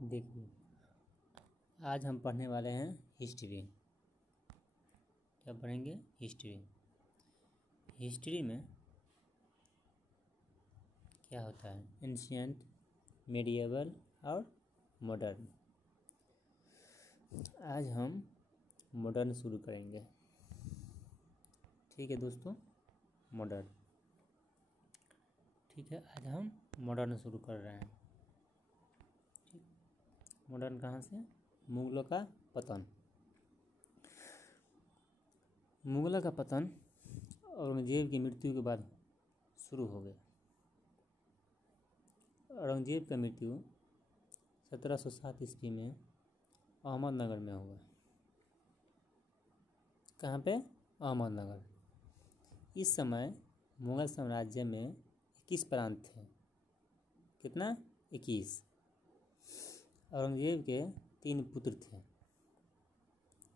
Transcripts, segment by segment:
देखिए, आज हम पढ़ने वाले हैं हिस्ट्री। क्या पढ़ेंगे? हिस्ट्री। हिस्ट्री में क्या होता है? एंशियंट, मेडिएवल और मॉडर्न। आज हम मॉडर्न शुरू करेंगे। ठीक है दोस्तों, मॉडर्न। ठीक है, आज हम मॉडर्न शुरू कर रहे हैं। ठीक, मॉडर्न कहाँ से? मुगलों का पतन। मुगलों का पतन औरंगजेब की मृत्यु के बाद शुरू हो गया। औरंगजेब का मृत्यु 1707 ईस्वी में अहमदनगर में हुआ। कहाँ पे? अहमदनगर। इस समय मुगल साम्राज्य में 21 प्रांत थे। कितना? 21। औरंगजेब के 3 पुत्र थे।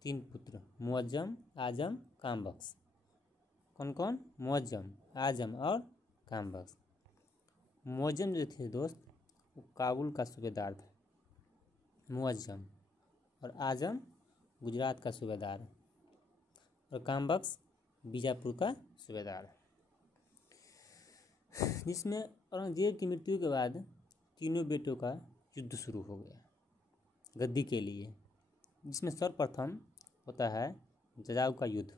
3 पुत्र, मुअज्जम, आजम, कामबख्श। कौन कौन? मुअज्जम, आजम और कामबख्श। मुअज्जम जो थे दोस्त, वो काबुल का सूबेदार था, मुअज्जम। और आजम गुजरात का सूबेदार। और कामबख्श बीजापुर का सूबेदार। जिसमें औरंगजेब की मृत्यु के बाद तीनों बेटों का युद्ध शुरू हो गया गद्दी के लिए, जिसमें सर्वप्रथम होता है जजाऊ का युद्ध।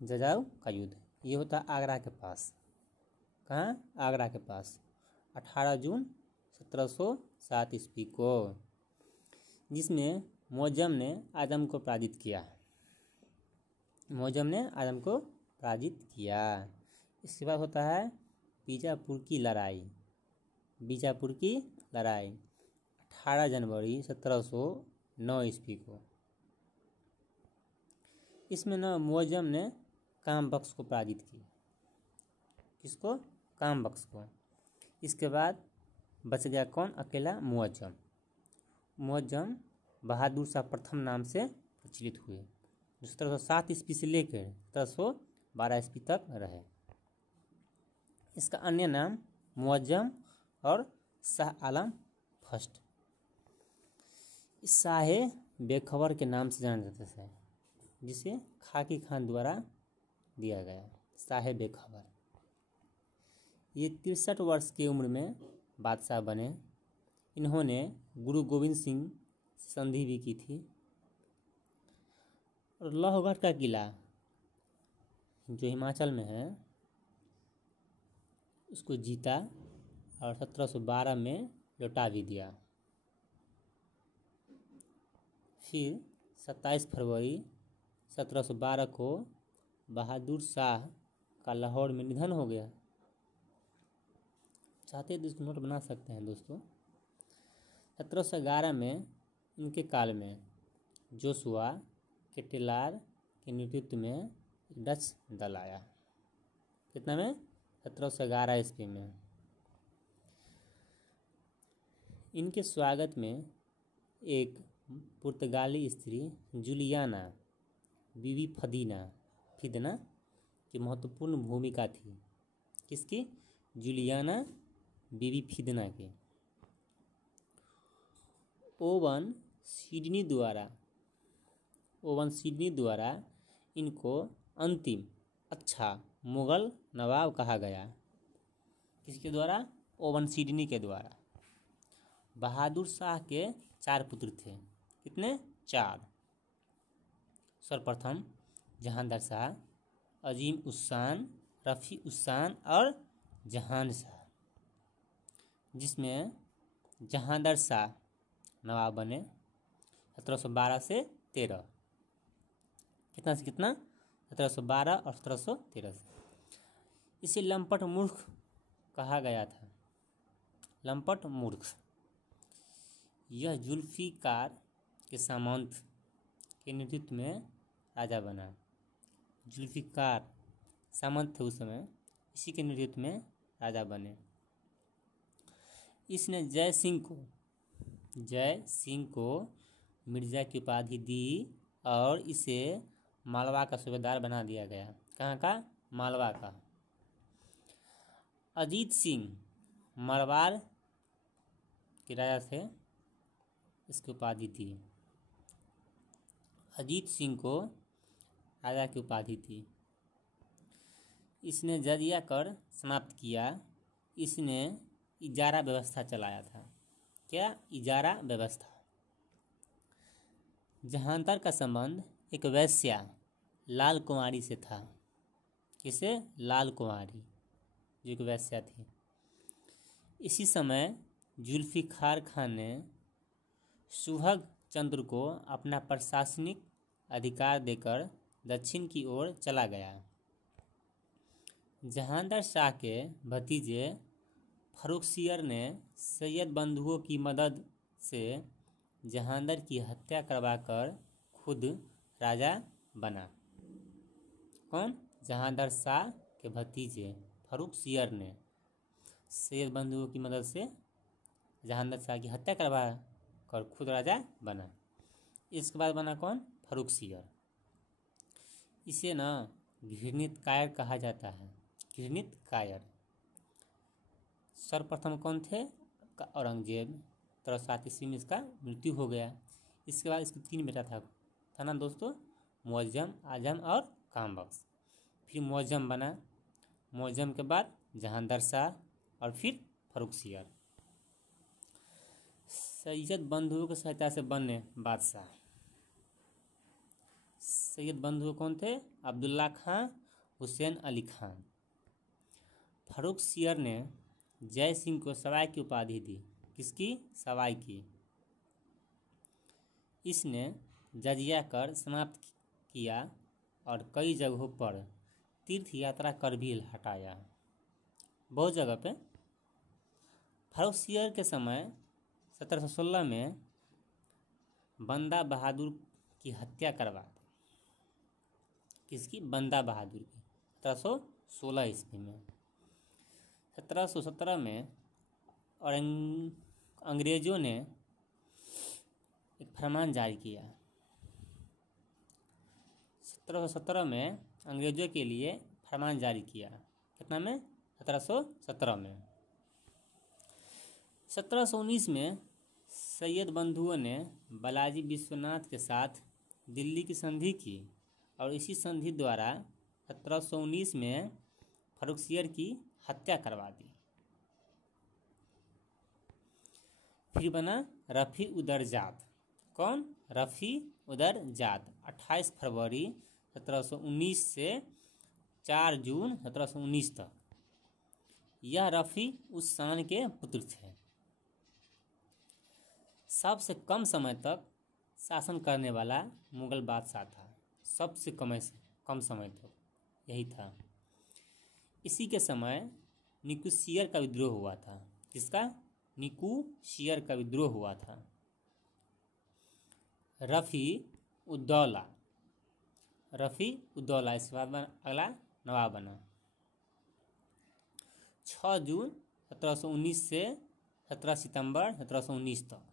जजाऊ का युद्ध ये होता है आगरा के पास। कहाँ? आगरा के पास, 18 जून 1707 ईस्वी को, जिसमें मुअज्जम ने आजम को पराजित किया। मुअज्जम ने आजम को पराजित किया। इसके बाद होता है बीजापुर की लड़ाई। बीजापुर की लड़ाई 18 जनवरी 1709 ईस्वी को। इसमें न मुअज्जम ने कामबख्श को पराजित किया। किसको? कामबख्श को। इसके बाद बच गया कौन? अकेला मुअज्जम। मुअज्जम बहादुर शाह प्रथम नाम से प्रचलित हुए, जो 1707 ईस्वी से लेकर 1712 ईस्वी तक रहे। इसका अन्य नाम मुअज्जम और शाह आलम फर्स्ट, इस शाह बेखबर के नाम से जाना जाता है, जिसे खाकी खान द्वारा दिया गया, शाह बेखबर। ये 63 वर्ष की उम्र में बादशाह बने। इन्होंने गुरु गोविंद सिंह संधि भी की थी। और लोहगढ़ का किला जो हिमाचल में है, उसको जीता और 1712 में लौटा भी दिया। फिर 27 फरवरी 1712 को बहादुर शाह का लाहौर में निधन हो गया। चाहते तो इसको नोट बना सकते हैं दोस्तों। 1711 में इनके काल में जोशुआ केटेलार के नेतृत्व में डच दल आया। कितना में? 1711 ईस्वी में। इनके स्वागत में एक पुर्तगाली स्त्री जूलियाना बीबी फिदना की महत्वपूर्ण भूमिका थी। किसकी? जूलियाना बीबी फिदना की। ओवन सिडनी द्वारा इनको अंतिम अच्छा मुगल नवाब कहा गया। किसके द्वारा? ओवन सिडनी के द्वारा। बहादुर शाह के 4 पुत्र थे। कितने? 4। सर्वप्रथम जहांदार शाह, अजीम उस्सान, रफ़ी उस्सान और जहान शाह, जिसमें जहांदार शाह नवाब बने 1712 से 13। कितना से कितना? 1712 और 1713 से। इसे लंपट मूर्ख कहा गया था। लंपट मूर्ख। यह जुल्फिकार के सामंत के नेतृत्व में राजा बना। जुल्फिकार सामंत थे उस समय, इसी के नेतृत्व में राजा बने। इसने जय सिंह को मिर्जा की उपाधि दी और इसे मालवा का सूबेदार बना दिया गया। कहाँ का? मालवा का। अजीत सिंह मरवाड़ के राजा थे, इसकी उपाधि थी। अजीत सिंह को राजा की उपाधि थी। इसने जजिया कर समाप्त किया। इसने इजारा व्यवस्था चलाया था। क्या? इजारा व्यवस्था। जहांगीर का संबंध एक वैश्या लाल कुंवारी से था। किसे? लाल कुंवारी, जो एक वैश्या थी। इसी समय जुल्फिकार खान ने सुभग चंद्र को अपना प्रशासनिक अधिकार देकर दक्षिण की ओर चला गया। जहांगीर शाह के भतीजे फर्रुखसियर ने सैयद बंधुओं की मदद से जहांगीर की हत्या करवाकर खुद राजा बना। कौन? जहांगीर शाह के भतीजे फर्रुखसियर ने सैयद बंधुओं की मदद से जहांगीर शाह की हत्या करवा कर खुद राजा बना। इसके बाद बना कौन? फर्रुखसियर। इसे ना घृणित कायर कहा जाता है। घृणित कायर। सर्वप्रथम कौन थे? औरंगजेब। 1307 ईस्वी में इसका मृत्यु हो गया। इसके बाद इसके 3 बेटा था ना दोस्तों, मुअज्जम, आजम और कामबख्श। फिर मुअज्जम बना। मुअज्जम के बाद जहांगीर शाह और फिर फर्रुखसियर। सैयद बंधुओं की सहायता से बने बादशाह। सैयद बंधु कौन थे? अब्दुल्ला खां, हुसैन अली खान। फर्रुखसियर ने जय सिंह को सवाई की उपाधि दी। किसकी? सवाई की। इसने जजिया कर समाप्त किया और कई जगहों पर तीर्थ यात्रा कर भी हटाया। बहुत जगह पे। फर्रुखसियर के समय 1716 में बंदा बहादुर की हत्या करवा दी। किसकी? बंदा बहादुर की। 1716 ईस्वी में। 1717 में और अंग्रेजों ने एक फरमान जारी किया। 1717 में अंग्रेजों के लिए फरमान जारी किया। कितना में? 1717 में। 1719 में सैयद बंधुओं ने बालाजी विश्वनाथ के साथ दिल्ली की संधि की और इसी संधि द्वारा 1719 में फर्रुखसियर की हत्या करवा दी। फिर बना रफ़ी उदर जात। कौन? रफ़ी उदर जात। 28 फरवरी 1719 से 4 जून 1719 तक। यह रफ़ी उस शान के पुत्र थे। सबसे कम समय तक शासन करने वाला मुगल बादशाह था। सबसे कम समय तक यही था। इसी के समय निकुशियर का विद्रोह हुआ था। किसका? निकुशियर का विद्रोह हुआ था। रफ़ी उद्दौला। रफ़ी उद्दौला इसके बाद अगला नवाब बना। 6 जून 1719 से 17 सितंबर 1719 तक।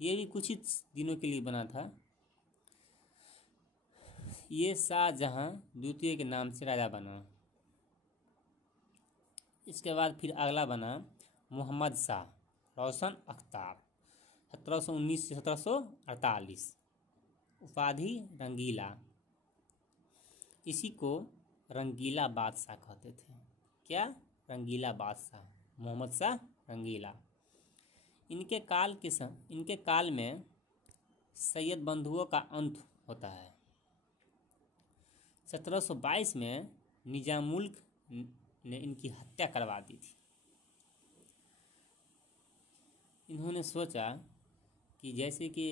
ये भी कुछ ही दिनों के लिए बना था। ये शाहजहां द्वितीय के नाम से राजा बना। इसके बाद फिर अगला बना मोहम्मद शाह रोशन अख्तर। 1719 से 1748। उपाधि रंगीला। इसी को रंगीला बादशाह कहते थे। क्या? रंगीला बादशाह, मोहम्मद शाह रंगीला। इनके काल में सैयद बंधुओं का अंत होता है। 1722 में निजामुल्क ने इनकी हत्या करवा दी थी। इन्होंने सोचा कि जैसे कि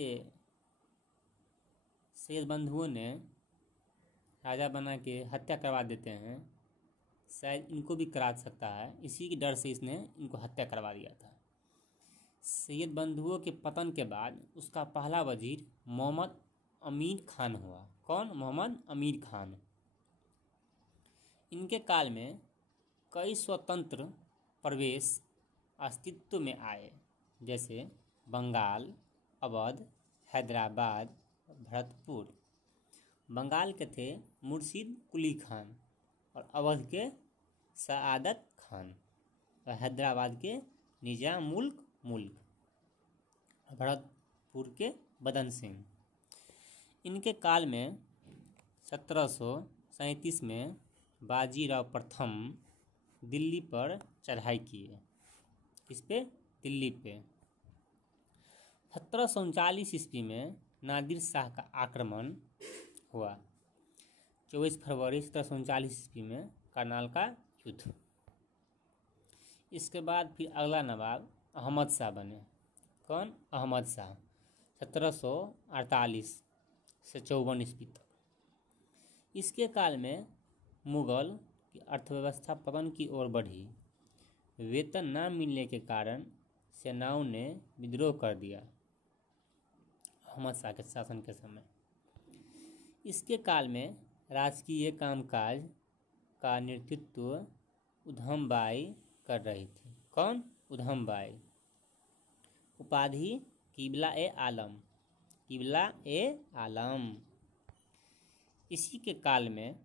सैयद बंधुओं ने राजा बना के हत्या करवा देते हैं, शायद इनको भी करा सकता है। इसी के डर से इसने इनको हत्या करवा दिया था। सैयद बंधुओं के पतन के बाद उसका पहला वजीर मोहम्मद अमीर खान हुआ। कौन? मोहम्मद अमीर खान। इनके काल में कई स्वतंत्र प्रदेश अस्तित्व में आए, जैसे बंगाल, अवध, हैदराबाद, भरतपुर। बंगाल के थे मुर्शिद कुली खान और अवध के सआदत खान और हैदराबाद के निजामुल्क मुल्क। भरतपुर के बदन सिंह। इनके काल में 1737 में बाजीराव प्रथम दिल्ली पर चढ़ाई किए। किस पे? दिल्ली पे। 1739 ईस्वी में नादिर शाह का आक्रमण हुआ। 24 फरवरी 1739 ईस्वी में करनाल का युद्ध। इसके बाद फिर अगला नवाब अहमद शाह बने। कौन? अहमद शाह। 1748 से 54 ईस्वी तक। इसके काल में मुगल की अर्थव्यवस्था पतन की ओर बढ़ी। वेतन न मिलने के कारण सेनाओं ने विद्रोह कर दिया अहमद शाह के शासन के समय। इसके काल में राजकीय कामकाज का नेतृत्व उधम बाई कर रही थी। कौन? उधम बाई। उपाधि किबला ए आलम। किबला ए आलम। इसी के काल में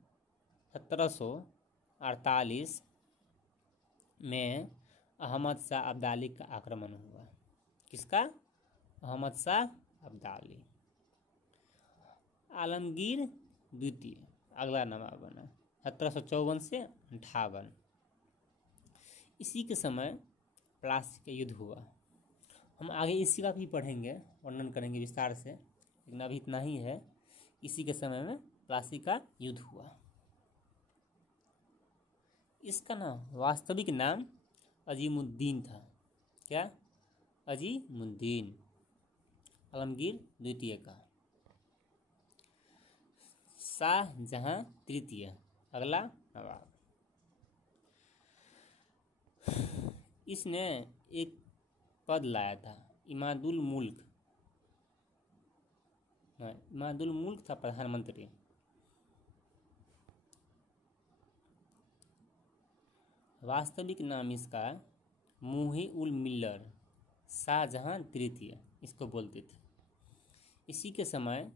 1748 में अहमद शाह अब्दाली का आक्रमण हुआ। किसका? अहमद शाह अब्दाली। आलमगीर द्वितीय अगला नवाब बना 1754 से 58। इसी के समय प्लासी का युद्ध हुआ। हम आगे इसी का भी पढ़ेंगे, वर्णन करेंगे विस्तार से, लेकिन अभी इतना ही है। इसी के समय में प्लासी का युद्ध हुआ। इसका नाम, वास्तविक नाम अजीमुद्दीन था। क्या? अजीमुद्दीन। आलमगीर द्वितीय का। शाहजहां तृतीय अगला नवाब। इसने एक पद लाया था, इमादुल मुल्क। इमादुल मुल्क था प्रधानमंत्री। वास्तविक नाम इसका मुही उल मिल्लर शाहजहां तृतीय इसको बोलते थे। इसी के समय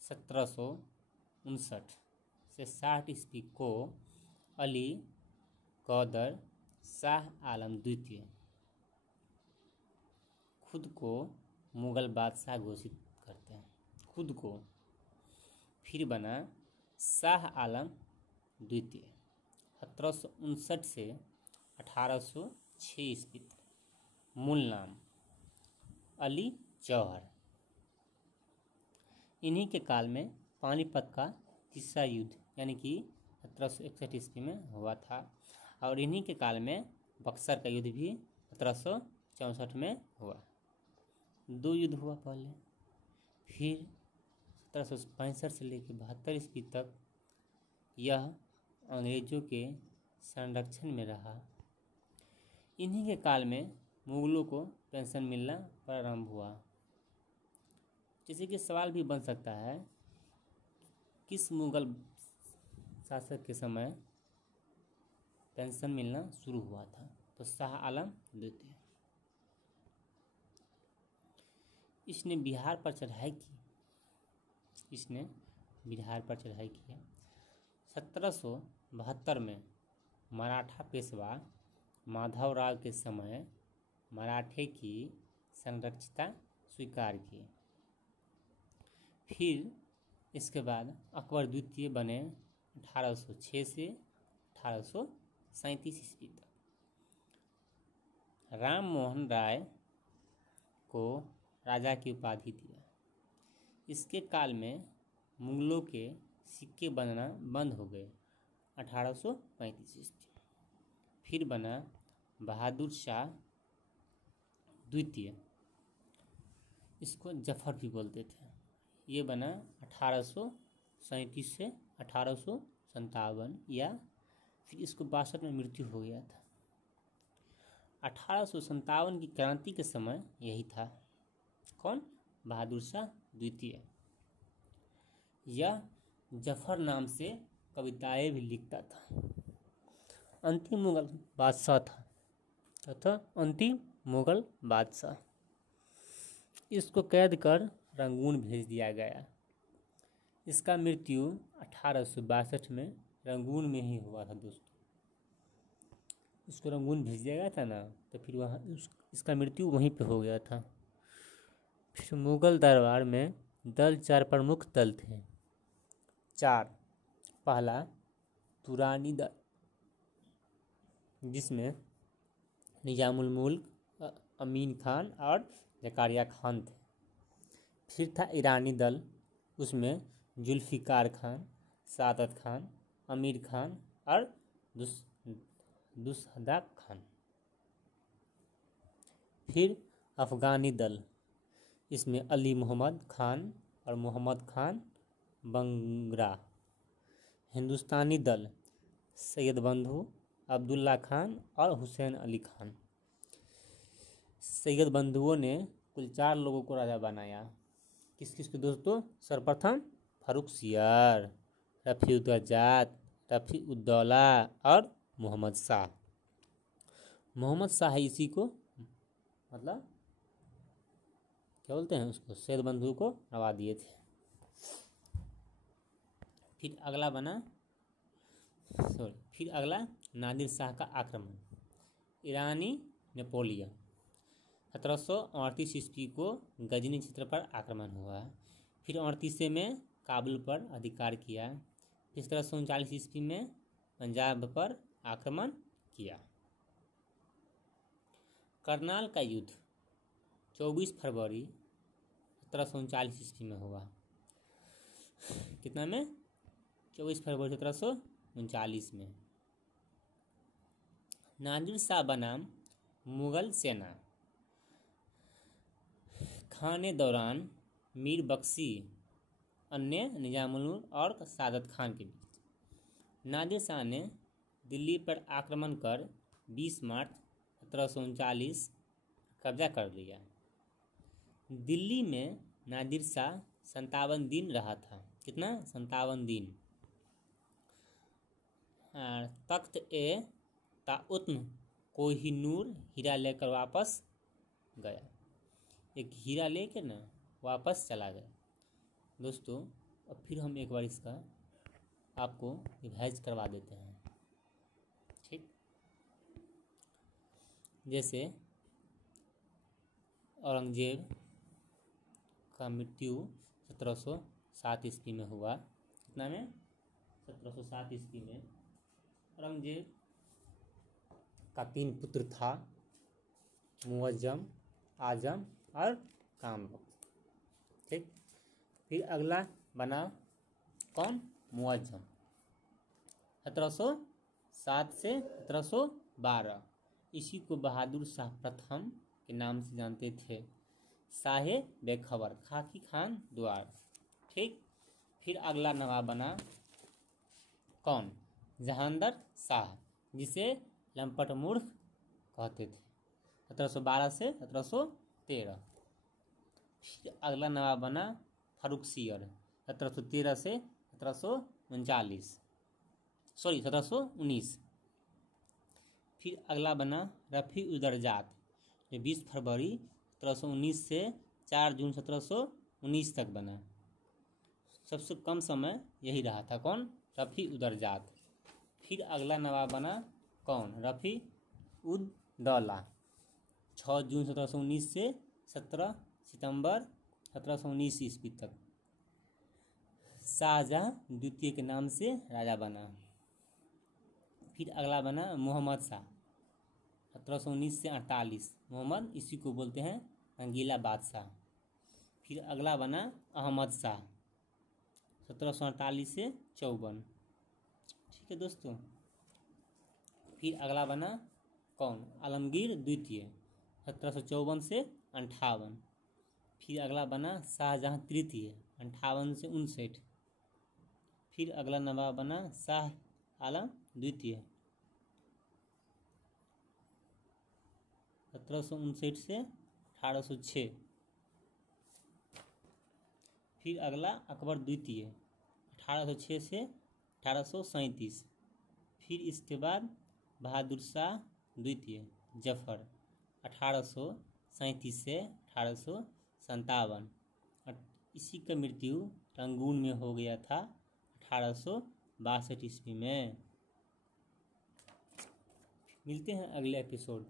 1759 से 60 ईस्वी को अली गौदर शाह आलम द्वितीय खुद को मुगल बादशाह घोषित करते हैं। खुद को फिर बना शाह आलम द्वितीय 1759 से 1806 ईस्वी तक। मूल नाम अली जौहर। इन्हीं के काल में पानीपत का तीसरा युद्ध यानी कि 1761 ईस्वी में हुआ था। और इन्हीं के काल में बक्सर का युद्ध भी 1764 में हुआ। 2 युद्ध हुआ पहले। फिर 1765 से लेकर 72 ईस्वी तक यह अंग्रेजों के संरक्षण में रहा। इन्हीं के काल में मुगलों को पेंशन मिलना प्रारंभ हुआ। जैसे कि सवाल भी बन सकता है, किस मुगल शासक के समय पेंशन मिलना शुरू हुआ था? तो शाह आलम द्वितीय। इसने बिहार पर चढ़ाई की। 1772 में मराठा पेशवा माधवराव के समय मराठे की संरक्षिता स्वीकार की। फिर इसके बाद अकबर द्वितीय बने 1806 से 1837 ईस्वी तक। राम मोहन राय को राजा की उपाधि दिया। इसके काल में मुगलों के सिक्के बनना बंद हो गए 1835 ईस्वी। फिर बना बहादुर शाह द्वितीय, इसको जफर भी बोलते थे। ये बना 1837 से 1857 या फिर इसको 62 में मृत्यु हो गया था। 1857 की क्रांति के समय यही था। कौन? बहादुर शाह द्वितीय। यह जफर नाम से कविताएं भी लिखता था। अंतिम मुगल बादशाह था तथा अंतिम मुगल बादशाह। इसको कैद कर रंगून भेज दिया गया। इसका मृत्यु 1862 में रंगून में ही हुआ था दोस्तों। इसको रंगून भेज दिया गया था ना, तो फिर वहाँ इसका मृत्यु वहीं पे हो गया था। फिर मुगल दरबार में दल 4 प्रमुख दल थे। 4 पहला तुरानी दल, जिसमें निजामुल मुल्क, अमीन खान और जकारिया खान थे। फिर था ईरानी दल, उसमें जुल्फ़िकार खान, सादत खान, अमीर खान और दुसहदा खान। फिर अफ़गानी दल, इसमें अली मोहम्मद खान और मोहम्मद खान बंगरा। हिंदुस्तानी दल, सैयद बंधु, अब्दुल्ला खान और हुसैन अली खान। सैयद बंधुओं ने कुल 4 लोगों को राजा बनाया। किस किस के दोस्तों? सर्वप्रथम फ़र्रुखसियार, रफ़ी-उद-दर्जात, रफ़ी-उद-दौला और मोहम्मद शाह। मोहम्मद शाह इसी को मतलब क्या बोलते हैं उसको, सैयद बंधु को नवा दिए थे। फिर अगला नादिर शाह का आक्रमण। ईरानी नेपोलियन। 1738 ईस्वी को गजनी क्षेत्र पर आक्रमण हुआ। फिर 38 में काबुल पर अधिकार किया। फिर 1739 ईस्वी में पंजाब पर आक्रमण किया। करनाल का युद्ध 24 फरवरी 1739 ईस्वी में हुआ। कितना में? 24 फरवरी 1739 में। नादिर शाह बनाम मुगल सेना। खाने दौरान मीर बख्शी अन्य निजामुल और सादत खान के बीच। नादिर शाह ने दिल्ली पर आक्रमण कर 20 मार्च 1739 कब्जा कर लिया। दिल्ली में नादिर शाह 57 दिन रहा था। कितना? 57 दिन। तख्त ए ताउत्न कोहिनूर हीरा लेकर वापस गया। एक हीरा लेकर ना वापस चला गया। दोस्तों अब फिर हम एक बार इसका आपको रिवाइज करवा देते हैं, ठीक। जैसे औरंगजेब का मृत्यु 1707 ईस्वी में हुआ। कितना में? 1707 ईस्वी में। औरंगजेब का 3 पुत्र था, मुअज्जम, आजम और कामबख्श, ठीक। फिर अगला बना कौन? मुअज्जम। 1707 से 1712। इसी को बहादुर शाह प्रथम के नाम से जानते थे। शाहे बेखबर, खाकी खान द्वार, ठीक। फिर अगला नवाब बना कौन? जहांदर शाह, जिसे लंपट मूर्ख कहते थे। 1712 से 1713। फिर अगला नवाब बना फ़र्रुखसियर, 1713 से 1719। फिर अगला बना रफ़ी-उद-दर्जात, जो 20 फरवरी 1719 से 4 जून 1719 तक बना। सबसे कम समय यही रहा था। कौन? रफ़ी-उद-दर्जात। फिर अगला नवाब बना कौन? रफ़ी-उद-दौला, 6 जून 1719 से 17 सितंबर 1719 ईस्वी तक। शाहजहां द्वितीय के नाम से राजा बना। फिर अगला बना मोहम्मद शाह, 1719 से 48। मोहम्मद इसी को बोलते हैं रंगीला बादशाह। फिर अगला बना अहमद शाह, 1748 से 54, ठीक है दोस्तों। फिर अगला बना कौन? आलमगीर द्वितीय, 1754 से 58। फिर अगला बना शाहजहां तृतीय, 58 से 59। फिर अगला नवाब बना शाह आलम द्वितीय, 1759 से 1806। फिर अगला अकबर द्वितीय, 1806 से 1837। फिर इसके बाद बहादुर शाह द्वितीय जफर, 1837 से 1857। इसी का मृत्यु रंगून में हो गया था 1862 ईस्वी में। मिलते हैं अगले एपिसोड।